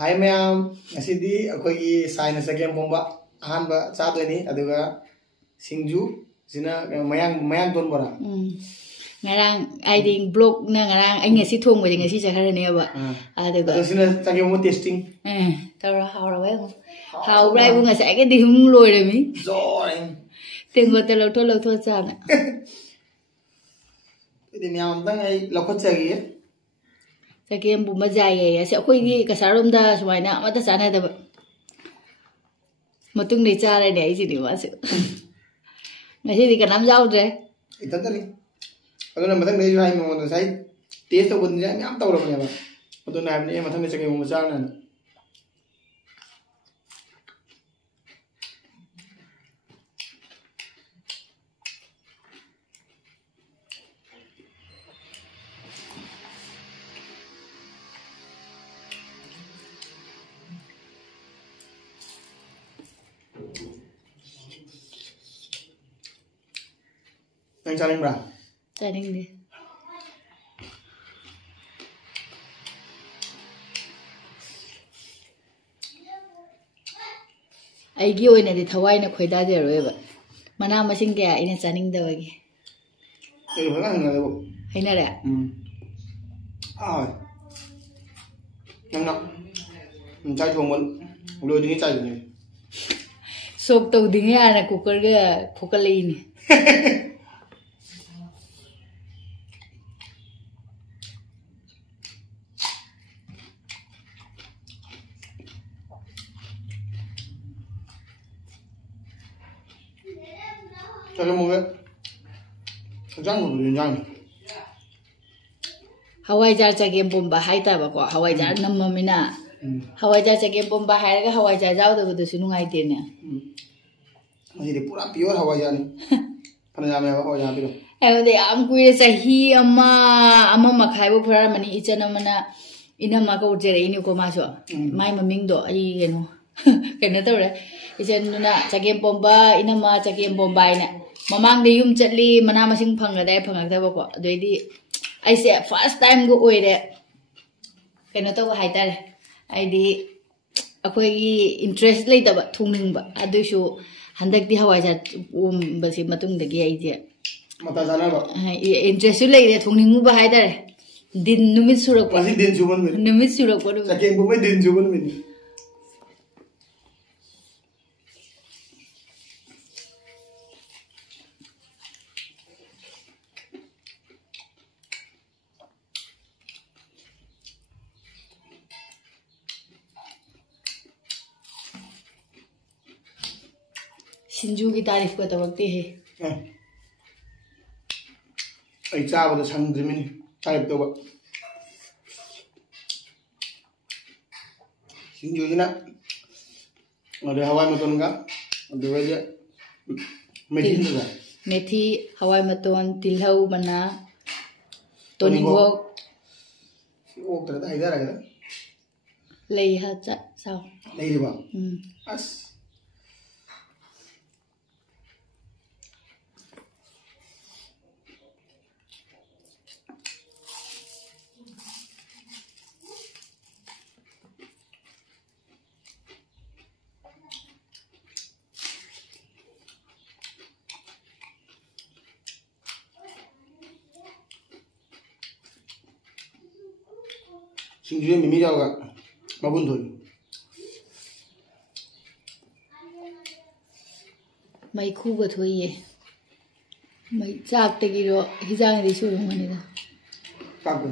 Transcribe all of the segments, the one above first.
Hai ma'am ngasi अखोई Saina chagempombata Ahanba चादोनी अदुगा सिंजू जिना मयांग दोन बरा ngarang aiding blog na ngarang ai ngasi thong bari ngasi chakhara ne ba aduga sina chagempombata testing tara hawra wai haw rai bu ngasi ai ke di hum loi re mi joy tengo te lo tho cha na idi myam tang ai lokot chagi chagempombata jai ya se khoi gi kasarom da sumaina amata chana da ba matung ni cha re ne ai ji ni wa se ngasi di kanam jau de itan tani aduna mathang nei hai mo na sai test to bun ja myam taw ram ne ba aduna am ne mathang ne chagempombata cha na Nang saling bra. Saling đi. Ai gi oi na di thawai na khoi da de roi ba. Mana masing kya ina saning da wagi. Ei ba nang na bo. Hai na re. Nang nak. Chai thong mon. Loi ding chai ni. Sok tau ding ya na cooker ga phokal ni. Chagempombata jang bu jang Hawaijar chagempombata hai ta ba ko Hawaijar namma mina Hawaijar chagempombata hai ga Hawaijar jaw da bu su nungai te ne Ini di pura pure Hawaijar ni pana jam ya Hawaijar bi ai de am kui re sahi ama makhai bu phara mani ichana mana ina ma ko je re ni ko ma so mai maming do ai geno kena tau re ichen na chagempombata ina ma chagempombata ina mamang de yum chatli mana masing phanga dai phanga da ba ko doidi ai se first time go oire kena tau hytari ai di akhoi gi interest lei da ba thungning ba adu shu handak di Hawaijar ba si matung de gi ai je mata jana ba interest lei de thungning ba hytari din numit surak ba din juban me numit surak ba chagempombata din juban me Sinju की तारीफ को तवक्ते है ai चाबदा संद्रिमिनि तारीफ तब sinju jina ada hawai maton ga ada waja methi da methi hawai maton tilhau mana toningo o tra da idara ga lei ha cha sao lei ba as sinju mimi jaga mabun thoi mai khu ga thoi ye mai chak te gi ro hijang ri su ro mani da ka ko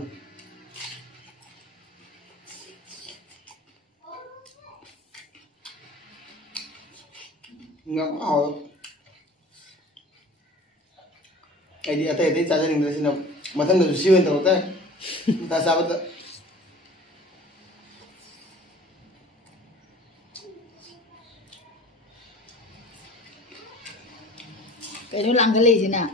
ngam ao ai di ate ate cha ning da sin mathang da siwen ta ta ta sa ba cái nó lăng cái gì thế nào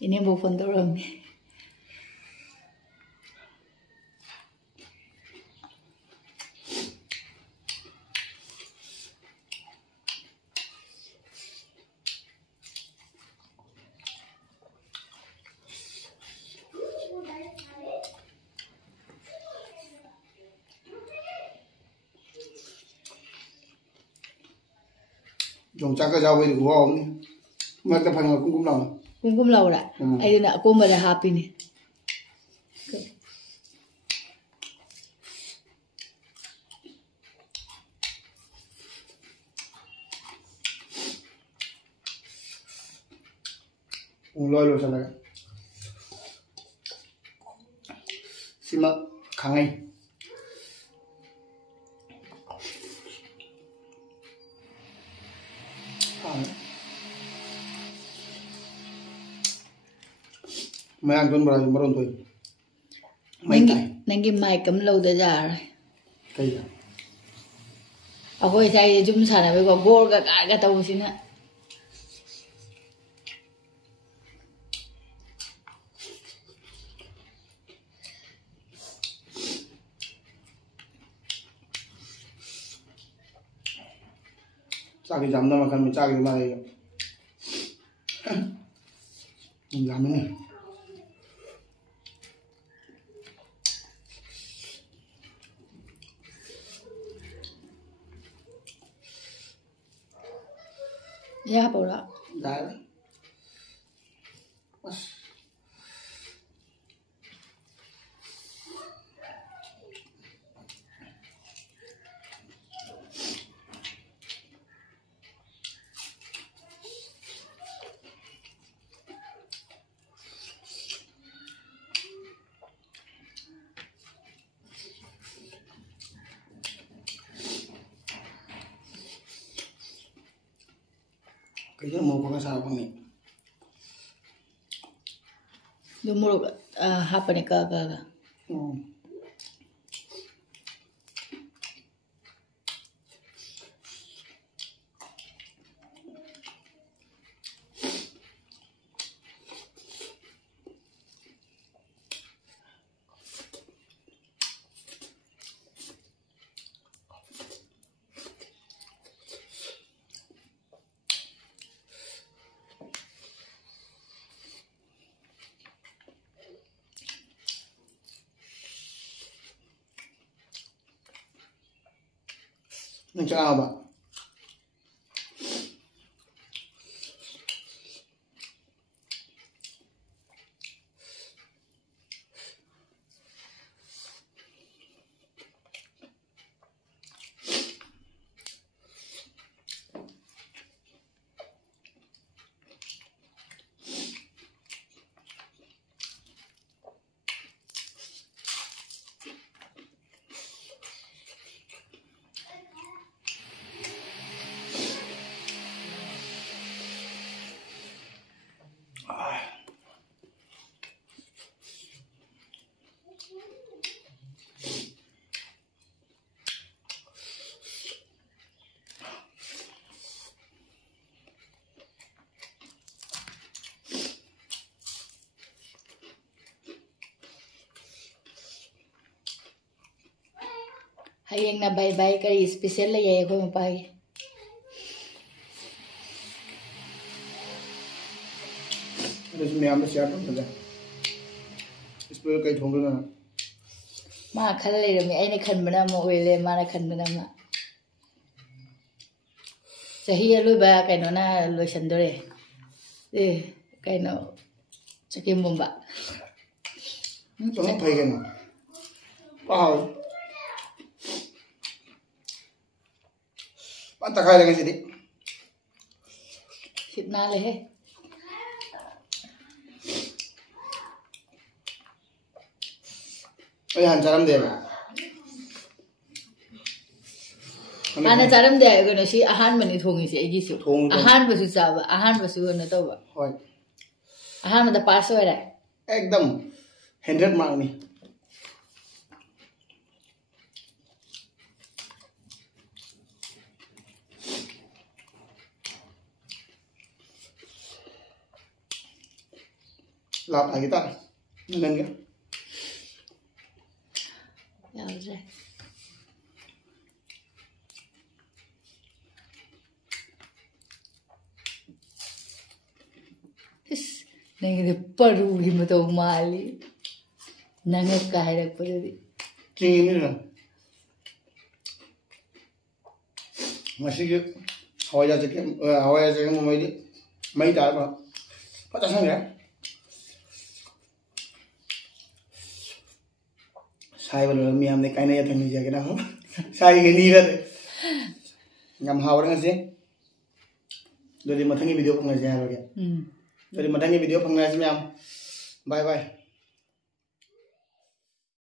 इनेबो phone तौरमी Dùng chắc cái rau bây giờ cũng ngon đi. Mà cái phần nào cũng lòng. Cũng lâu rồi. Ai nè cô mà là happy nè. Lôi luôn sao lại. Xin mời kháng anh. Mày ăn con bò maron thôi. Nangi mai cấm lâu tới giờ rồi. Cái gì? Tôi chạy chúng sản này có gol cái tàu xin ạ. Chắc cái dám đâu mà cần mình chắc cái này. Mình dám đấy. Ya bảo đó. Đấy. Kayaknya mau pakai sarap nih. Dumurog hapa ni ka. Yang cakap apa? Hayang na bye-bye kay special lagi ako mapay. इसमें हमने share कर दिया इस पर कई ठोंगे ना मा खल ले रमी आई ने खन बना म ओइले मा ने खन बना मा सही अलो बा कइनो ना लोशन दोरे ए कइनो चकेमोंबा तो हम फाइ गए ना वाह पंता खाए लगे सीधी कितना ले है Ayan, caram dia. Ana caram dia ko no si Ahanba ni thongi si egi su. Ahanba su chaba, Ahanba su na to ba. Hoi. Ahanba da pass hoira. Ekdam 100 mark ni. lạp lại cái tận nên cái Yaudah. Nanti perlu gimana tuh mali, nanti kaya perlu. Cing ini lah masih ke Hawaijar Chagempomba ini mấy trái mà có chắc chắn đấy sai vào rồi miệng này cái này thành gì cái nào sai cái gì vậy ngắm hào đó nghe rồi thì mà thằng video không nghe rồi kìa rồi thì mà thằng video không nghe xem bye bye